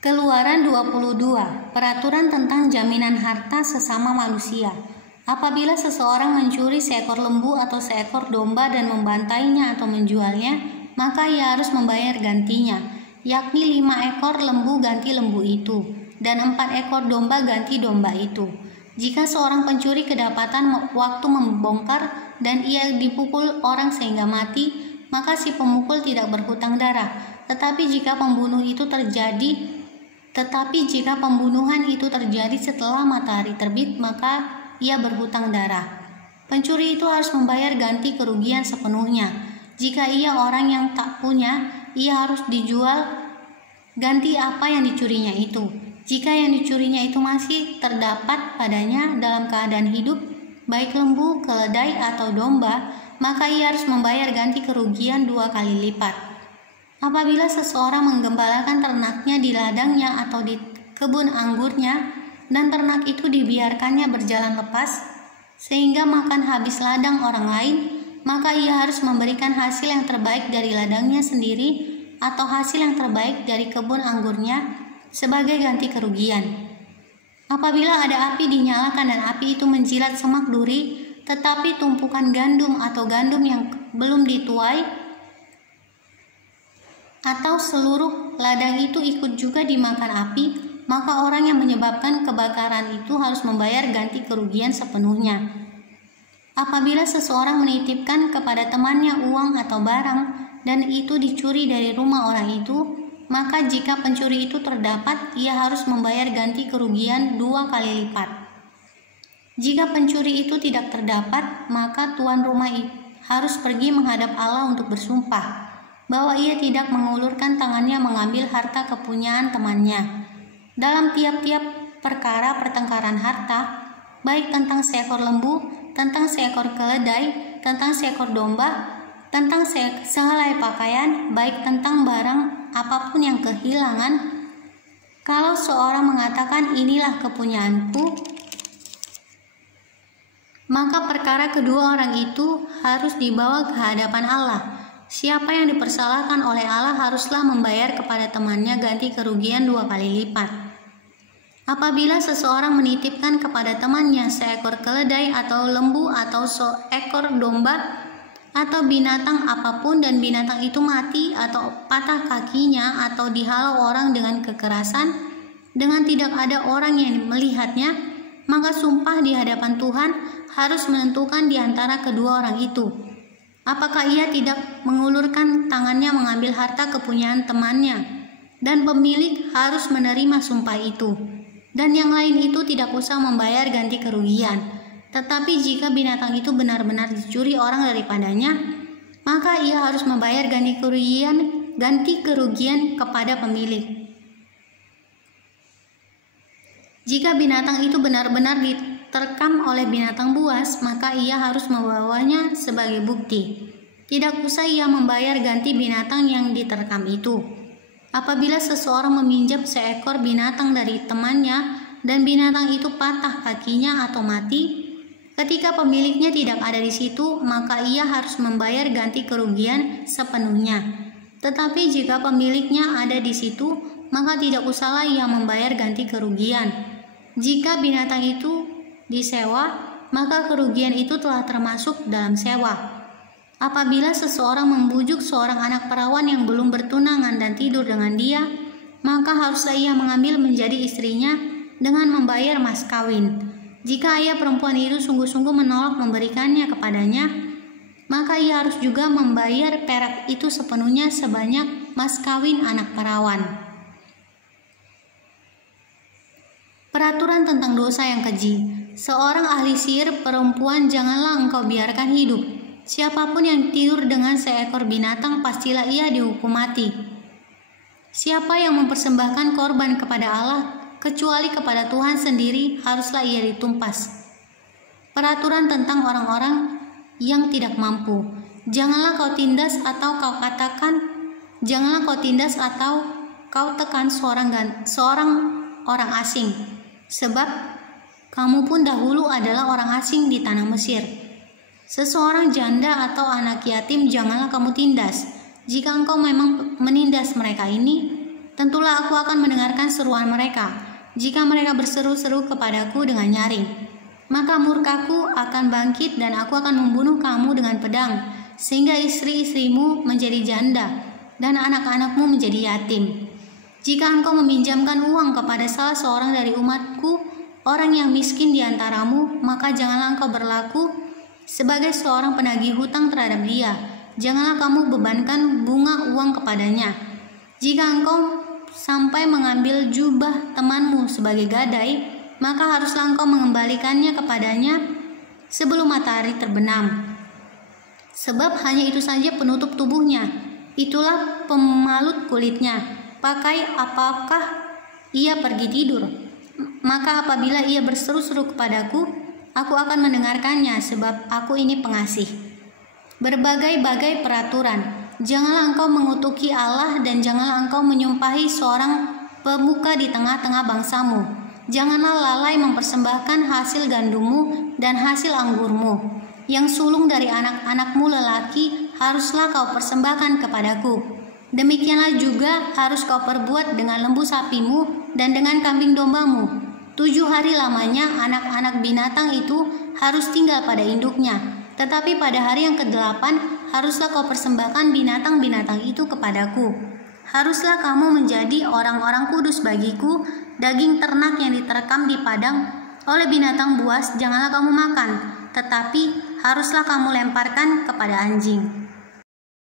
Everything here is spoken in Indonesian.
Keluaran 22, peraturan tentang jaminan harta sesama manusia. Apabila seseorang mencuri seekor lembu atau seekor domba dan membantainya atau menjualnya, maka ia harus membayar gantinya, yakni 5 ekor lembu ganti lembu itu, dan 4 ekor domba ganti domba itu. Jika seorang pencuri kedapatan waktu membongkar dan ia dipukul orang sehingga mati, maka si pemukul tidak berhutang darah. Tetapi jika pembunuhan itu terjadi setelah matahari terbit, maka ia berhutang darah. Pencuri itu harus membayar ganti kerugian sepenuhnya. Jika ia orang yang tak punya, ia harus dijual ganti apa yang dicurinya itu. Jika yang dicurinya itu masih terdapat padanya dalam keadaan hidup, baik lembu, keledai, atau domba, maka ia harus membayar ganti kerugian 2 kali lipat. Apabila seseorang menggembalakan ternaknya di ladangnya atau di kebun anggurnya, dan ternak itu dibiarkannya berjalan lepas, sehingga makan habis ladang orang lain, maka ia harus memberikan hasil yang terbaik dari ladangnya sendiri atau hasil yang terbaik dari kebun anggurnya sebagai ganti kerugian. Apabila ada api dinyalakan dan api itu menjilat semak duri, tetapi tumpukan gandum atau gandum yang belum dituai, atau seluruh ladang itu ikut juga dimakan api, maka orang yang menyebabkan kebakaran itu harus membayar ganti kerugian sepenuhnya. Apabila seseorang menitipkan kepada temannya uang atau barang dan itu dicuri dari rumah orang itu, maka jika pencuri itu terdapat, ia harus membayar ganti kerugian 2 kali lipat. Jika pencuri itu tidak terdapat, maka tuan rumah harus pergi menghadap Allah untuk bersumpah bahwa ia tidak mengulurkan tangannya mengambil harta kepunyaan temannya. Dalam tiap-tiap perkara pertengkaran harta, baik tentang seekor lembu, tentang seekor keledai, tentang seekor domba, tentang sehelai pakaian, baik tentang barang apapun yang kehilangan, kalau seorang mengatakan inilah kepunyaanku, maka perkara kedua orang itu harus dibawa ke hadapan Allah. Siapa yang dipersalahkan oleh Allah haruslah membayar kepada temannya ganti kerugian 2 kali lipat. Apabila seseorang menitipkan kepada temannya seekor keledai atau lembu atau seekor domba atau binatang apapun dan binatang itu mati atau patah kakinya atau dihalau orang dengan kekerasan dengan tidak ada orang yang melihatnya, maka sumpah di hadapan Tuhan harus menentukan di antara kedua orang itu. Apakah ia tidak mengulurkan tangannya mengambil harta kepunyaan temannya, dan pemilik harus menerima sumpah itu, dan yang lain itu tidak usah membayar ganti kerugian. Tetapi jika binatang itu benar-benar dicuri orang daripadanya, maka ia harus membayar ganti kerugian kepada pemilik. Jika binatang itu benar-benar diterkam oleh binatang buas, maka ia harus membawanya sebagai bukti. Tidak usah ia membayar ganti binatang yang diterkam itu. Apabila seseorang meminjam seekor binatang dari temannya dan binatang itu patah kakinya atau mati, ketika pemiliknya tidak ada di situ, maka ia harus membayar ganti kerugian sepenuhnya. Tetapi jika pemiliknya ada di situ, maka tidak usahlah ia membayar ganti kerugian. Jika binatang itu disewa, maka kerugian itu telah termasuk dalam sewa. Apabila seseorang membujuk seorang anak perawan yang belum bertunangan dan tidur dengan dia, maka haruslah ia mengambil menjadi istrinya dengan membayar mas kawin. Jika ayah perempuan itu sungguh-sungguh menolak memberikannya kepadanya, maka ia harus juga membayar perak itu sepenuhnya sebanyak mas kawin anak perawan. Peraturan tentang dosa yang keji. Seorang ahli sihir perempuan janganlah engkau biarkan hidup. Siapapun yang tidur dengan seekor binatang pastilah ia dihukum mati. Siapa yang mempersembahkan korban kepada Allah kecuali kepada Tuhan sendiri, haruslah ia ditumpas. Peraturan tentang orang-orang yang tidak mampu. Janganlah kau tindas atau kau tekan seorang orang asing. Sebab kamu pun dahulu adalah orang asing di tanah Mesir. Seseorang janda atau anak yatim janganlah kamu tindas. Jika engkau memang menindas mereka ini, tentulah aku akan mendengarkan seruan mereka. Jika mereka berseru-seru kepadaku dengan nyaring, maka murkaku akan bangkit dan aku akan membunuh kamu dengan pedang, sehingga istri-istrimu menjadi janda dan anak-anakmu menjadi yatim. Jika engkau meminjamkan uang kepada salah seorang dari umatku, orang yang miskin di antaramu, maka janganlah engkau berlaku sebagai seorang penagih hutang terhadap dia. Janganlah kamu bebankan bunga uang kepadanya. Jika engkau sampai mengambil jubah temanmu sebagai gadai, maka haruslah engkau mengembalikannya kepadanya sebelum matahari terbenam. Sebab hanya itu saja penutup tubuhnya, itulah pemalut kulitnya. Pakai apakah ia pergi tidur? Maka apabila ia berseru-seru kepadaku, aku akan mendengarkannya, sebab aku ini pengasih. Berbagai-bagai peraturan. Janganlah engkau mengutuki Allah dan janganlah engkau menyumpahi seorang pemuka di tengah-tengah bangsamu. Janganlah lalai mempersembahkan hasil gandummu dan hasil anggurmu. Yang sulung dari anak-anakmu lelaki haruslah kau persembahkan kepadaku. Demikianlah juga harus kau perbuat dengan lembu sapimu dan dengan kambing dombamu. 7 hari lamanya anak-anak binatang itu harus tinggal pada induknya. Tetapi pada hari yang ke-8 haruslah kau persembahkan binatang-binatang itu kepadaku. Haruslah kamu menjadi orang-orang kudus bagiku. Daging ternak yang diterkam di padang oleh binatang buas janganlah kamu makan, tetapi haruslah kamu lemparkan kepada anjing.